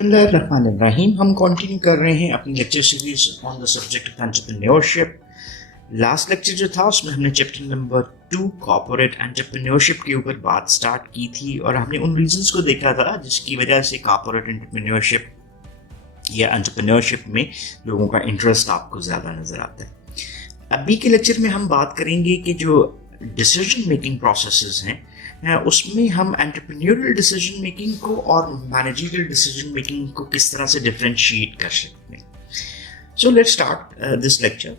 बिस्मिल्लाहिर्रहमानिर्रहीम। हम कंटिन्यू कर रहे हैं अपनी lecture series on the subject of entrepreneurship. Last lecture जो था उसमें हमने चैप्टर नंबर 2 कॉर्पोरेट एंटरप्रेन्योरशिप के ऊपर बात स्टार्ट की थी और हमने उन रीजंस को देखा था जिसकी वजह से कॉर्पोरेट एंटरप्रेन्योरशिप या एंटरप्रेन्योरशिप में लोगों का इंटरेस्ट आपको ज़्यादा नज़र आता है। अभी के लेक्चर में हम बात करेंगे कि जो डिसीजन मेकिंग प्रोसेसेस हैं उसमें हम एंटरप्रेन्योरियल डिसीजन मेकिंग को और मैनेजरियल डिसीजन मेकिंग को किस तरह से डिफरेंशिएट कर सकते हैं। So let's start this lecture.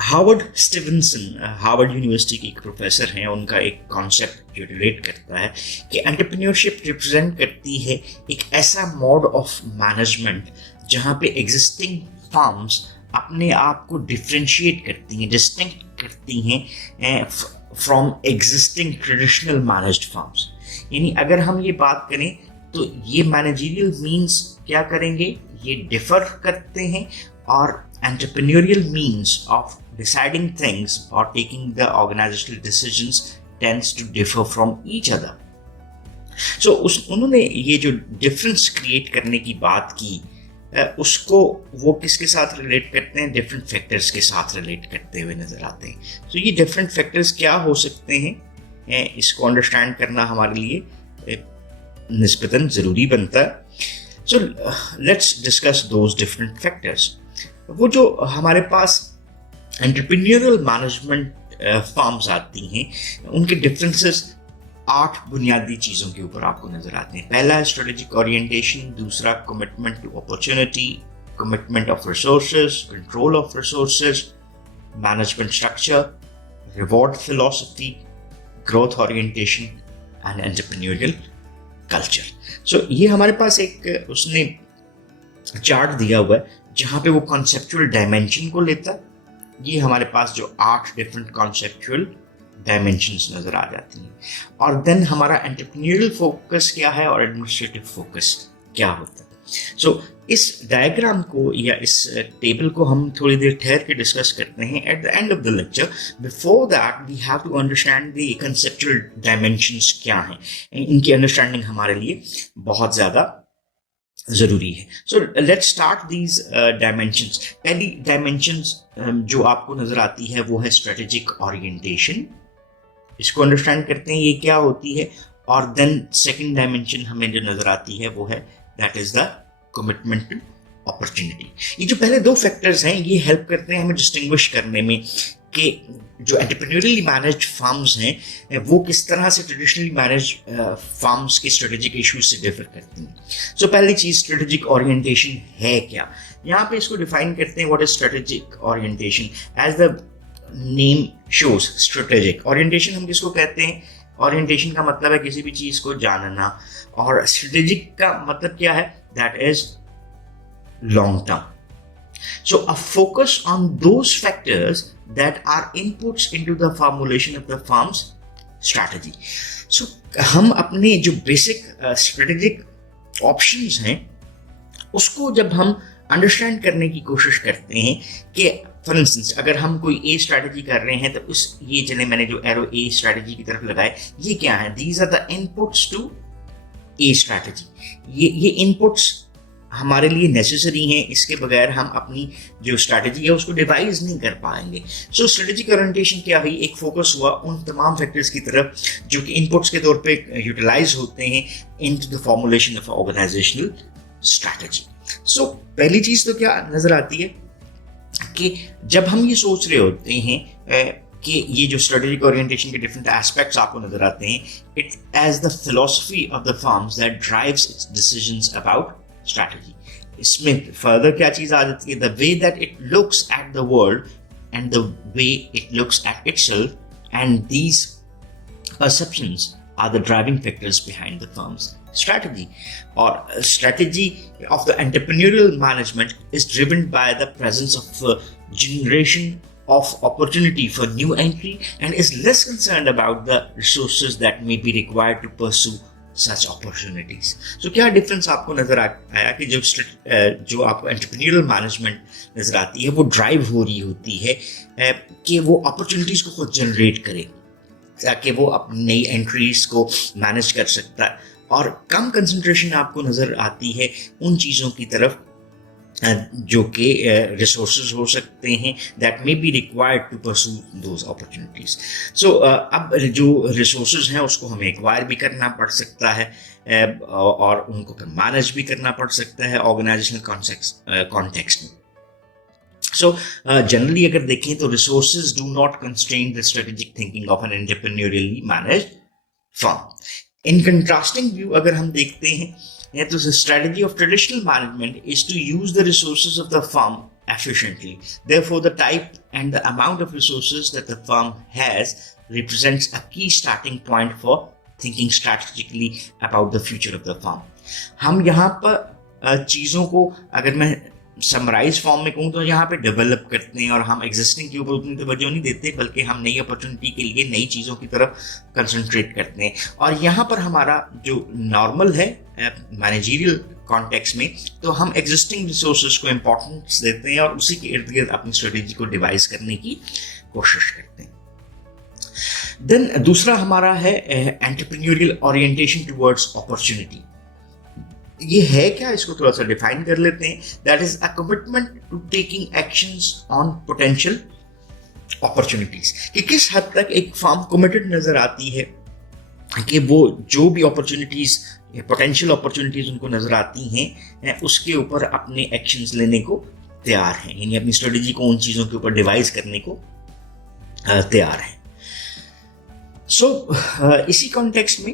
Harvard Stevenson Harvard University के एक प्रोफेसर हैं, उनका एक कॉन्सेप्ट जो रिलेट करता है कि एंटरप्रेन्योरशिप रिप्रेजेंट करती है एक ऐसा मोड ऑफ मैनेजमेंट जहाँ पे एग्जिस्टिंग फर्म्स अपने आप को डिफ्रेंशिएट करती हैं, डिस्टिंक्ट करती हैं from existing traditional managed firms. यानी अगर हम ये बात करें तो ये मैनेजरियल मीन्स क्या करेंगे, ये डिफर करते हैं और entrepreneurial means of deciding things और taking the organisational decisions tends to differ from each other. So उन्होंने ये जो डिफरेंस क्रिएट करने की बात की उसको वो किसके साथ रिलेट करते हैं, डिफरेंट फैक्टर्स के साथ रिलेट करते हुए नजर आते हैं। तो ये डिफरेंट फैक्टर्स क्या हो सकते हैं, इसको अंडरस्टैंड करना हमारे लिए निस्बतन ज़रूरी बनता है। So let's discuss those different factors. वो जो हमारे पास एंटरप्रेन्योरियल मैनेजमेंट फर्म्स आती हैं, उनके डिफरेंसेस 8 बुनियादी चीज़ों के ऊपर आपको नजर आते हैं। पहला है स्ट्रेटेजिक ओरिएंटेशन, दूसरा commitment to opportunity, commitment of resources, control of resources, management structure, reward philosophy, growth orientation and entrepreneurial culture. So ये हमारे पास एक उसने चार्ट दिया हुआ है जहाँ पे वो कॉन्सेप्चुअल डायमेंशन को लेता है। ये हमारे पास जो 8 डिफरेंट कॉन्सेप्चुअल डायमेंशंस नजर आ जाती हैं। और देन हमारा एंटरप्रेन्योरियल फोकस क्या है और एडमिनिस्ट्रेटिव फोकस क्या होता है। सो इस डायग्राम को या इस टेबल को हम थोड़ी देर ठहर के डिस्कस करते हैं at the end of the lecture. Before that we have to understand the conceptual dimensions क्या हैं, इनकी अंडरस्टैंडिंग हमारे लिए बहुत ज़्यादा ज़रूरी है। So let's start these dimensions. पहली डायमेंशंस जो आपको नज़र आती है वो है स्ट्रेटेजिक ओरिएंटेशन। इसको अंडरस्टैंड करते हैं ये क्या होती है। और देन सेकंड डायमेंशन हमें जो नजर आती है वो है that is the commitment to opportunity. ये जो पहले 2 फैक्टर्स हैं ये हेल्प करते हैं हमें डिस्टिंग्विश करने में कि जो एंटरप्रेन्योरियली मैनेज्ड फर्म्स हैं वो किस तरह से ट्रेडिशनली मैनेज्ड फर्म्स के स्ट्रेटेजिक इश्यूज से डिफर करती हैं। सो पहली चीज स्ट्रेटेजिक ओरिएंटेशन है क्या। यहाँ पे इसको डिफाइन करते हैं what is strategic orientation. As the name shows strategic orientation हम किसको कहते हैं, ओरिएंटेशन का मतलब है किसी भी चीज को जानना, और स्ट्रेटेजिक का मतलब क्या है, that is long term. So a focus on those factors that are inputs into the formulation of the firm's strategy. So हम अपने जो बेसिक स्ट्रेटेजिक ऑप्शंस हैं उसको जब हम अंडरस्टैंड करने की कोशिश करते हैं कि फॉर इंस्टेंस अगर हम कोई ए स्ट्रैटेजी कर रहे हैं तो उस ये चले मैंने जो एरो ए स्ट्रैटेजी की तरफ लगाए, ये क्या है, these are the inputs to a strategy. ये इनपुट्स हमारे लिए नेसेसरी हैं, इसके बगैर हम अपनी जो स्ट्रैटेजी है उसको डिवाइस नहीं कर पाएंगे। सो स्ट्रेटेजिक ओरिएंटेशन क्या हुई, एक फोकस हुआ उन तमाम फैक्टर्स की तरफ जो कि इनपुट्स के तौर पे यूटिलाइज होते हैं into the formulation of organisational strategy. So पहली चीज तो क्या नजर आती है कि जब हम ये सोच रहे होते हैं कि ये जो स्ट्रेटेजिक ओरिएंटेशन के डिफरेंट एस्पेक्ट्स आपको नजर आते हैं, it as the philosophy of the firms that drives its decisions about strategy. इसमें फर्दर क्या चीज आ जाती है, the way that it looks at the world and the way it looks at itself, and these perceptions are the driving factors behind the firm's strategy. Or strategy of the entrepreneurial management is driven by the presence of generation of opportunity for new entry and is less concerned about the resources that may be required to pursue such opportunities. So क्या difference आपको नजर आया कि जो आपको entrepreneurial management नजर आती है वो drive हो रही होती है कि वो opportunities को खुद generate करे ताकि वो अपनी नई एंट्रीज को मैनेज कर सकता है और कम कंसंट्रेशन आपको नज़र आती है उन चीज़ों की तरफ जो कि रिसोर्सेज हो सकते हैं that may be required to pursue those opportunities. So अब जो रिसोर्सेज हैं उसको हमें एक्वायर भी करना पड़ सकता है और उनको मैनेज भी करना पड़ सकता है ऑर्गेनाइजेशनल कॉन्टेक्स्ट में। So, generally अगर देखें तो resources do not constrain the strategic thinking of an entrepreneurially managed firm. In contrasting view अगर हम देखते हैं तो the strategy of traditional management is to use the resources of the firm efficiently. Therefore, the type and the amount of resources that the firm has represents a key starting point for thinking strategically about the future of the firm. हम यहाँ पर चीज़ों को अगर मैं summarise form में कहूँ तो यहाँ पे डेवलप करते हैं और हम एग्जिस्टिंग के ऊपर उतनी तवज्जो नहीं देते बल्कि हम नई अपॉर्चुनिटी के लिए नई चीज़ों की तरफ कंसंट्रेट करते हैं। और यहाँ पर हमारा जो नॉर्मल है मैनेजरियल कॉन्टेक्स्ट में तो हम एग्जिस्टिंग रिसोर्सेज को इम्पोर्टेंस देते हैं और उसी के इर्द गिर्द अपनी स्ट्रेटेजी को डिवाइस करने की कोशिश करते हैं। देन दूसरा हमारा है एंटरप्रेन्योरियल ओरिएंटेशन टुवर्ड्स अपॉर्चुनिटी। ये है क्या, इसको थोड़ा सा डिफाइन कर लेते हैं। That is a commitment to taking actions on potential opportunities, कि किस हद तक एक फर्म कमिटेड नजर आती है कि वो जो भी अपॉर्चुनिटीज पोटेंशियल अपॉर्चुनिटीज उनको नजर आती हैं उसके ऊपर अपने एक्शंस लेने को तैयार हैं, यानी अपनी स्ट्रेटेजी को उन चीज़ों के ऊपर डिवाइस करने को तैयार हैं। सो इसी कॉन्टेक्स्ट में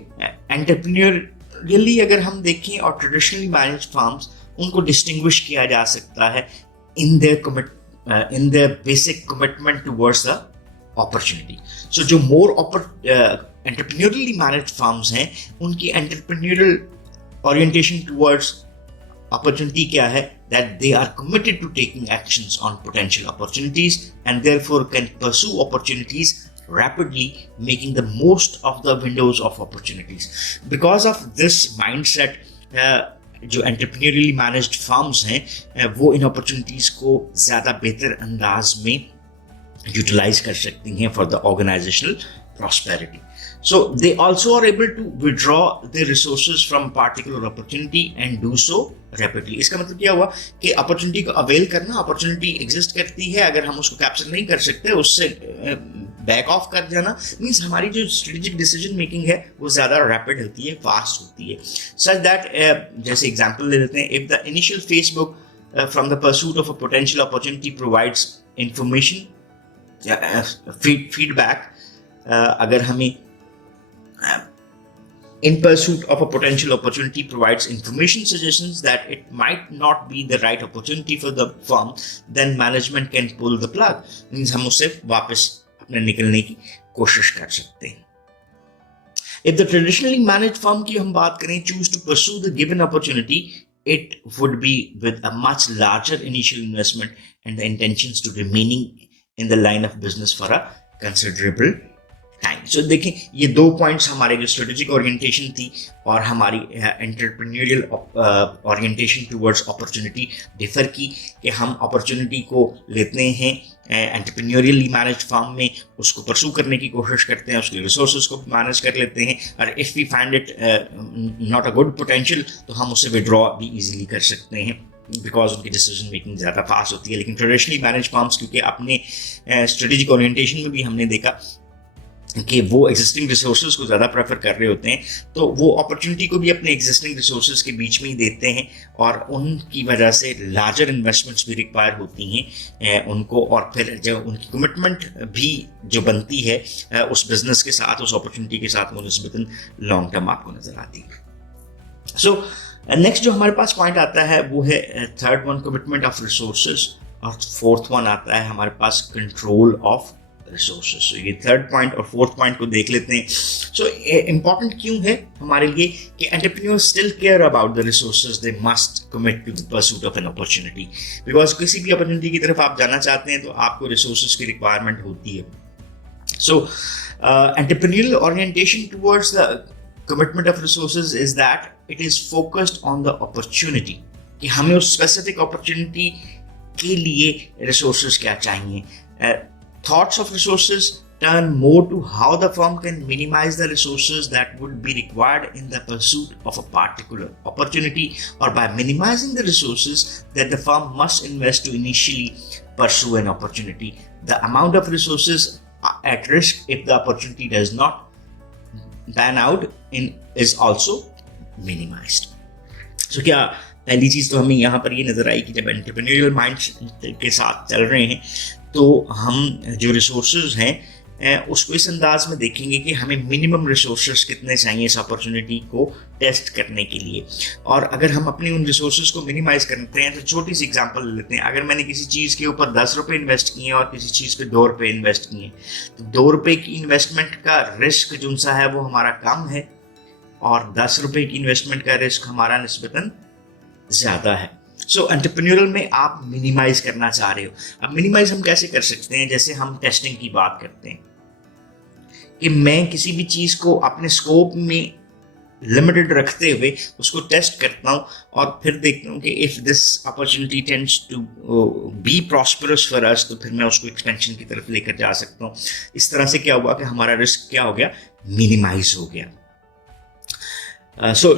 एंटरप्रेन्योरियली अगर हम देखें और ट्रेडिशनली मैनेज्ड फर्म्स उनको डिस्टिंग्विश किया जा सकता है in their basic commitment towards the opportunity. So जो मोर एंटरप्रेन्योरियली मैनेज्ड फर्म्स हैं उनकी एंटरप्रेन्योरियल ओरिएंटेशन टुवर्ड्स opportunity क्या है, that they are committed to taking actions on potential opportunities and therefore can pursue opportunities rapidly, making the most of the windows of opportunities. Because of this mindset, जो एंटरप्रेन्योरियली managed firms हैं वो इन opportunities को ज़्यादा बेहतर अंदाज में utilise कर सकती हैं for the organisational prosperity. So they also are able to withdraw their resources from particular opportunity and do so rapidly. इसका मतलब क्या हुआ कि अपॉर्चुनिटी को अवेल करना, अपॉर्चुनिटी एग्जिस्ट करती है, अगर हम उसको कैप्चर नहीं कर सकते उससे बैक ऑफ कर जाना मीन्स हमारी जो स्ट्रेटेजिक डिसीजन मेकिंग है वो ज़्यादा रैपिड होती है, फास्ट होती है। सच दैट जैसे एग्जाम्पल ले लेते हैं, if the initial Facebook from the pursuit of a potential opportunity provides information feedback, अगर हमें in pursuit of a potential opportunity provides information suggestions that it might not be the right opportunity for the firm, then management can pull the plug. Means हम उससे वापस अपने निकलने की कोशिश कर सकते हैं। If the traditionally managed firm की हम बात करें, choose to pursue the given opportunity, it would be with a much larger initial investment and the intentions to remaining in the line of business for a considerable time. So देखें ये दो points हमारे जो strategic orientation थी और हमारी entrepreneurial orientation towards opportunity differ की, कि हम अपॉर्चुनिटी को लेते हैं एंटरप्रेन्योरियली मैनेज फर्म में, उसको परसू करने की कोशिश करते हैं, उसके रिसोर्सेज को मैनेज कर लेते हैं और if we find it not a good potential तो हम उसे विड्रॉ भी ईजिली कर सकते हैं बिकॉज उनकी डिसीजन मेकिंग ज़्यादा फास्ट होती है। लेकिन ट्रेडिशनली मैनेज फर्म्स क्योंकि अपने स्ट्रेटेजिक ओरिएंटेशन में भी हमने देखा कि वो एग्जिस्टिंग रिसोर्सेज को ज़्यादा प्रेफर कर रहे होते हैं, तो वो अपॉर्चुनिटी को भी अपने एग्जिस्टिंग रिसोर्सेज के बीच में ही देते हैं और उनकी वजह से लार्जर इन्वेस्टमेंट्स भी रिक्वायर होती हैं उनको, और फिर जब उनकी कमिटमेंट भी जो बनती है उस बिजनेस के साथ, उस अपॉर्चुनिटी के साथ, वो निस्बतन लॉन्ग टर्म आपको नज़र आती है। सो नेक्स्ट जो हमारे पास पॉइंट आता है वो है third one, commitment of resources, और फोर्थ वन आता है हमारे पास कंट्रोल ऑफ रिसोर्सेज। सो ये थर्ड पॉइंट और फोर्थ पॉइंट को देख लेते हैं। सो इम्पॉर्टेंट क्यों है हमारे लिए कि entrepreneurs still care about the resources they must commit to the pursuit of an opportunity, because किसी भी अपॉर्चुनिटी की तरफ आप जाना चाहते हैं तो आपको रिसोर्सेज की रिक्वायरमेंट होती है। So entrepreneurial orientation towards the commitment of resources is that it is focused on the opportunity, कि हमें उस स्पेसिफिक अपॉर्चुनिटी के लिए रिसोर्सेज क्या चाहिए। Thoughts of resources turn more to how the firm can minimize the resources that would be required in the pursuit of a particular opportunity, or by minimizing the resources that the firm must invest to initially pursue an opportunity. The amount of resources at risk if the opportunity does not pan out is also minimized. So क्या पहली चीज तो हमें यहाँ पर ये नजर आई कि जब एंटरप्रेन्योरियल माइंड के साथ चल रहे हैं तो हम जो रिसोर्सेज हैं उसको इस अंदाज में देखेंगे कि हमें मिनिमम रिसोर्सेज कितने चाहिए इस अपॉर्चुनिटी को टेस्ट करने के लिए, और अगर हम अपने उन रिसोर्सेज को मिनिमाइज करते हैं तो छोटी सी एग्जांपल लेते हैं. अगर मैंने किसी चीज़ के ऊपर 10 रुपये इन्वेस्ट किए और किसी चीज़ पे 2 रुपये इन्वेस्ट किए, तो 2 रुपये की इन्वेस्टमेंट का रिस्क जो सा है वो हमारा कम है और 10 रुपये की इन्वेस्टमेंट का रिस्क हमारा निस्बतन ज़्यादा है. सो एंटरप्रेन्योरल में आप मिनिमाइज करना चाह रहे हो. अब मिनिमाइज हम कैसे कर सकते हैं? जैसे हम टेस्टिंग की बात करते हैं कि मैं किसी भी चीज़ को अपने स्कोप में लिमिटेड रखते हुए उसको टेस्ट करता हूँ और फिर देखता हूँ कि if this opportunity tends to be prosperous for us, तो फिर मैं उसको एक्सपेंशन की तरफ लेकर जा सकता हूँ. इस तरह से क्या हुआ कि हमारा रिस्क क्या हो गया? मिनिमाइज हो गया. सो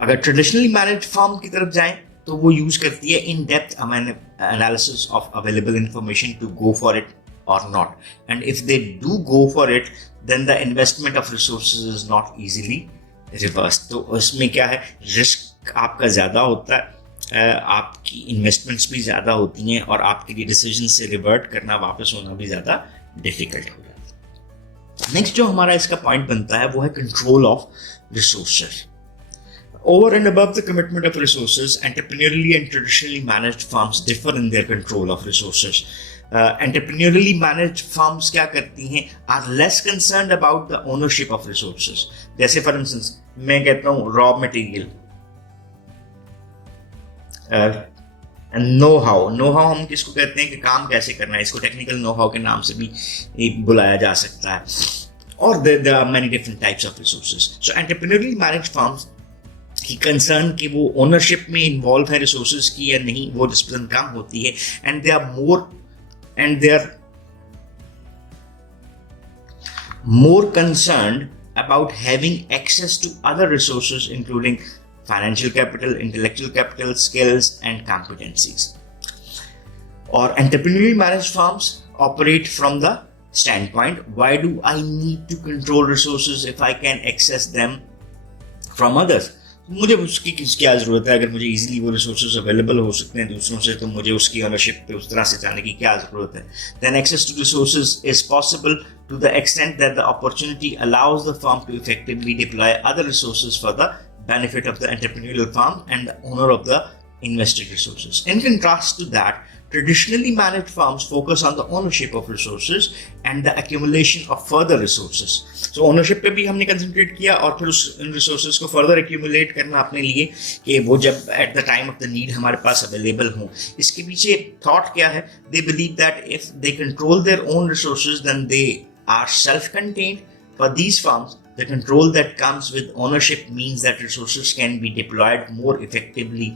अगर ट्रेडिशनली मैनेज फर्म की तरफ जाएं तो वो यूज करती है in depth analysis of available information to go for it और not, and if they do go for it then the investment of resources is not easily reverse. तो उसमें क्या है, रिस्क आपका ज़्यादा होता है, आपकी इन्वेस्टमेंट्स भी ज़्यादा होती हैं और आपके लिए डिसीजन से रिवर्ट करना, वापस होना भी ज़्यादा डिफिकल्ट हो जाता है. नेक्स्ट जो हमारा इसका पॉइंट बनता है वो है control of resources. Over and above the commitment of resources, entrepreneurially and traditionally managed firms differ in their control of resources. Entrepreneurially managed firms क्या करती हैं? Are less concerned about the ownership of resources. जैसे for instance, मैं कहता हूँ raw material, know-how हम किसको कहते हैं कि काम कैसे करना है, इसको टेक्निकल know-how के नाम से भी बुलाया जा सकता है. और there are many different types of resources. So entrepreneurially managed firms की कंसर्न कि वो ओनरशिप में इन्वॉल्व है रिसोर्सेज की या नहीं, वो डिस्प्लिन कम होती है, and they are more concerned about having access to other resources including financial capital, intellectual capital, skills and competencies. और entrepreneurial manage firms operate from the standpoint, why do I need to control resources if I can access them from others? मुझे उसकी क्या ज़रूरत है? अगर मुझे easily वो resources available हो सकते हैं दूसरों से, तो मुझे उसकी ओनरशिप पे उस तरह से जाने की क्या ज़रूरत है? Then access to resources is possible to the extent that the opportunity allows the firm to effectively deploy other resources for the benefit of the entrepreneurial firm and the owner of the invested resources. In contrast to that, traditionally managed firms focus on the ownership of resources and the accumulation of further resources. So ownership पे भी हमने concentrate किया और फिर उन resources को further accumulate करना अपने लिए कि वो जब at the time of the need हमारे पास available हों. इसके पीछे thought क्या है? They believe that if they control their own resources, then they are self-contained. For these firms, the control that comes with ownership means that resources can be deployed more effectively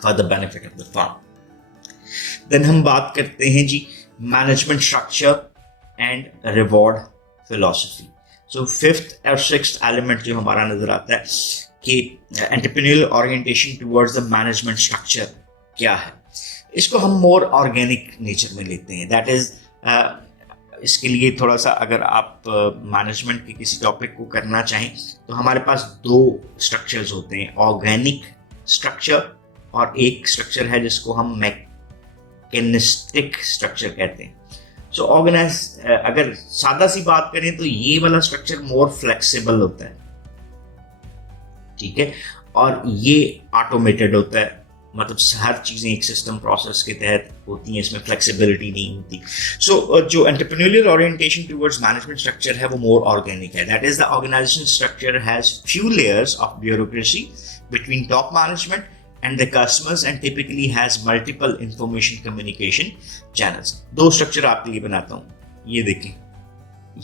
for the benefit of the firm. Then हम बात करते हैं जी management structure and reward philosophy. So fifth और sixth element जो हमारा नजर आता है कि entrepreneurial orientation towards the management structure क्या है, इसको हम मोर ऑर्गेनिक नेचर में लेते हैं. दैट इज इसके लिए थोड़ा सा अगर आप मैनेजमेंट के किसी टॉपिक को करना चाहें तो हमारे पास दो स्ट्रक्चर्स होते हैं, ऑर्गेनिक स्ट्रक्चर और एक स्ट्रक्चर है जिसको हम मैकेनिस्टिक स्ट्रक्चर कहते हैं. सो ऑर्गेनाइज अगर सादा सी बात करें तो ये वाला स्ट्रक्चर मोर फ्लेक्सिबल होता है, ठीक है, और ये ऑटोमेटेड होता है, मतलब हर चीज़ें एक सिस्टम प्रोसेस के तहत होती हैं, इसमें फ्लेक्सिबिलिटी नहीं होती. सो जो entrepreneurial orientation towards management structure है वो मोर ऑर्गेनिक है. That is the organisation structure has few layers of bureaucracy between top management and the customers and typically has multiple information communication channels. दो structure आपके लिए बनाता हूँ. ये देखें,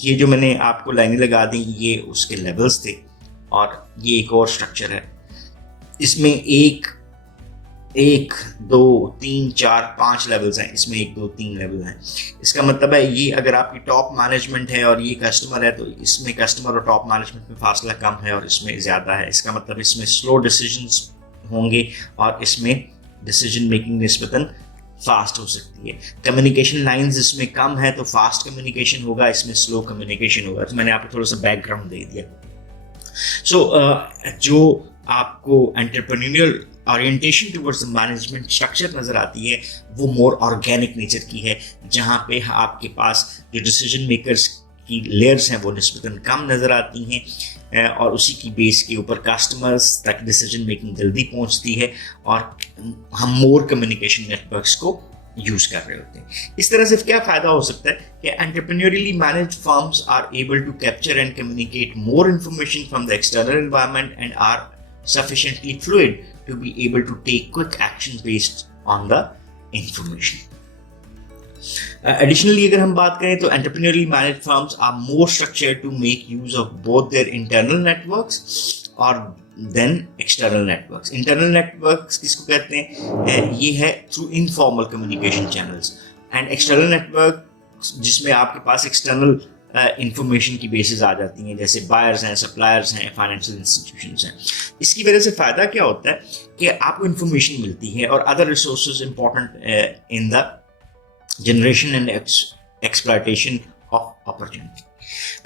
ये जो मैंने आपको लाइनें लगा दी ये उसके लेवल्स थे और ये एक और स्ट्रक्चर है. इसमें एक एक, दो, तीन, चार, 5 लेवल्स हैं, इसमें 1, 2, 3 लेवल हैं। इसका मतलब है ये अगर आपकी टॉप मैनेजमेंट है और ये कस्टमर है, तो इसमें कस्टमर और टॉप मैनेजमेंट में फासला कम है और इसमें ज़्यादा है। इसका मतलब इसमें स्लो डिसीजंस होंगे और इसमें डिसीजन मेकिंग निस्बतन फास्ट हो सकती है। कम्युनिकेशन लाइंस इसमें कम है तो फास्ट कम्युनिकेशन होगा, इसमें स्लो कम्युनिकेशन होगा। तो मैंने आपको थोड़ा सा बैकग्राउंड दे दिया। जो आपको entrepreneurial orientation towards the management structure नज़र आती है वो मोर ऑर्गेनिक नेचर की है, जहाँ पे आपके पास जो डिसीजन मेकर्स की लेयर्स हैं वो निस्बतन कम नज़र आती हैं और उसी की बेस के ऊपर कस्टमर्स तक डिसीजन मेकिंग जल्दी पहुँचती है और हम मोर कम्युनिकेशन नेटवर्क्स को यूज कर रहे होते हैं। इस तरह से क्या फायदा हो सकता है कि entrepreneurially managed firms are able to capture and communicate more information from the external environment and are sufficiently fluid to be able to take quick action based on the information. Additionally, अगर हम बात करें तो entrepreneurially managed firms are more structured to make use of both their internal networks or then external networks. Internal networks किसको कहते हैं? ये है through informal communication channels and external networks जिसमें आपके पास external इंफॉर्मेशन की बेसिस आ जाती हैं, जैसे बायर्स हैं, सप्लायर्स हैं, फाइनेंशियल इंस्टीट्यूशंस हैं। इसकी वजह से फ़ायदा क्या होता है कि आपको इंफॉर्मेशन मिलती है और other resources important in the generation and exploitation of opportunity.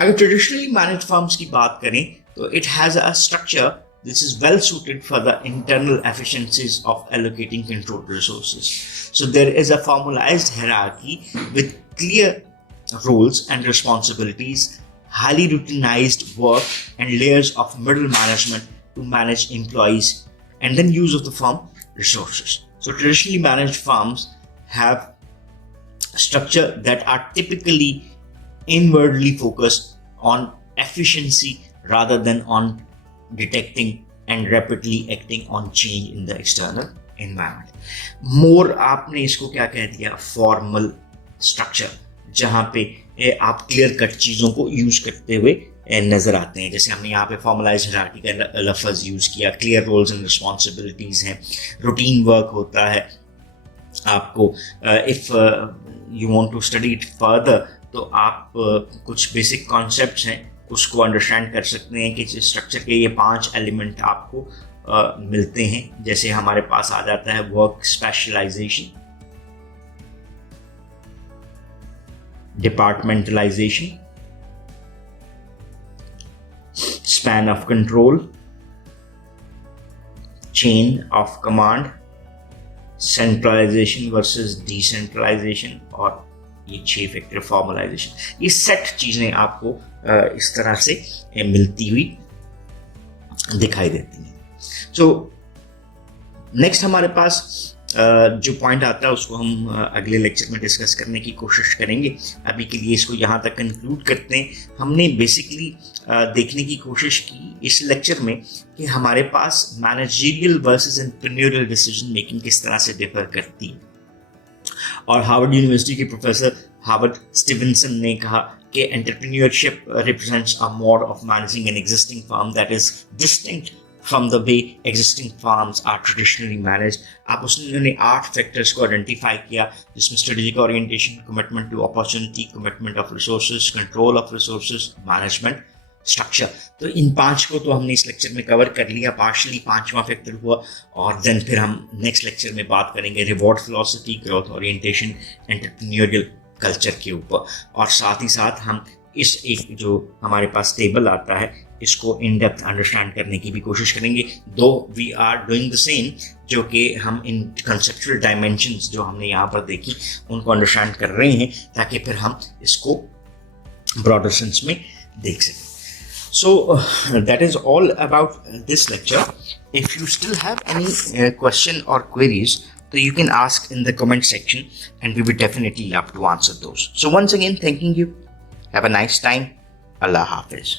अगर ट्रेडिशनली मैनेज्ड फर्म्स की बात करें तो it has a structure this is well suited for the internal efficiencies of allocating controlled resources. So there is a formalized hierarchy with clear roles and responsibilities, highly routinized work, and layers of middle management to manage employees and then use of the firm resources. So traditionally managed firms have structure that are typically inwardly focused on efficiency rather than on detecting and rapidly acting on change in the external environment. More आपने इसको क्या कह दिया, formal structure, जहाँ पे आप clear cut चीज़ों को यूज करते हुए नज़र आते हैं। जैसे हमने यहाँ पे फॉर्मलाइज हायरार्की का लफ्ज़ यूज़ किया, क्लियर रोल्स एंड रिस्पॉन्सिबिलिटीज़ हैं, रूटीन वर्क होता है। आपको if you want to study it further तो आप कुछ बेसिक कॉन्सेप्ट्स हैं उसको अंडरस्टैंड कर सकते हैं कि स्ट्रक्चर के ये 5 एलिमेंट आपको मिलते हैं। जैसे हमारे पास आ जाता है work specialisation, departmentalization, span of control, chain of command, centralization versus decentralization और ये 6 फैक्टर फॉर्मलाइजेशन। ये सेट चीज़ें आपको इस तरह से मिलती हुई दिखाई देती हैं। सो नेक्स्ट हमारे पास जो पॉइंट आता है उसको हम अगले लेक्चर में डिस्कस करने की कोशिश करेंगे। अभी के लिए इसको यहाँ तक कंक्लूड करते हैं। हमने बेसिकली देखने की कोशिश की इस लेक्चर में कि हमारे पास managerial versus entrepreneurial decision making किस तरह से डिफर करती है। और हार्वर्ड यूनिवर्सिटी के प्रोफेसर हार्वर्ड स्टीवनसन ने कहा कि entrepreneurship represents a mode of managing an existing firm that is distinct from the way existing firms are traditionally managed. आप उसने 8 फैक्टर्स को आइडेंटिफाई किया जिसमें strategic orientation, commitment to opportunity, commitment of resources, control of resources, management structure. तो इन 5 को तो हमने इस लेक्चर में कवर कर लिया, पार्शली 5वां फैक्टर हुआ। और देन फिर हम नेक्स्ट लेक्चर में बात करेंगे reward philosophy, growth orientation, entrepreneurial culture के ऊपर। और साथ ही साथ हम इस एक जो हमारे पास टेबल आता है इसको इन डेप्थ अंडरस्टैंड करने की भी कोशिश करेंगे, though we are doing the same, जो कि हम इन कंसेप्चुअल डायमेंशंस जो हमने यहाँ पर देखी उनको अंडरस्टैंड कर रहे हैं ताकि फिर हम इसको ब्रॉडर सेंस में देख सकें। So that is all about this lecture. If you still have any question or queries, so you can ask in the comment section and we would definitely love to answer those. So once again, thanking you. Have a nice time. Allah Hafiz.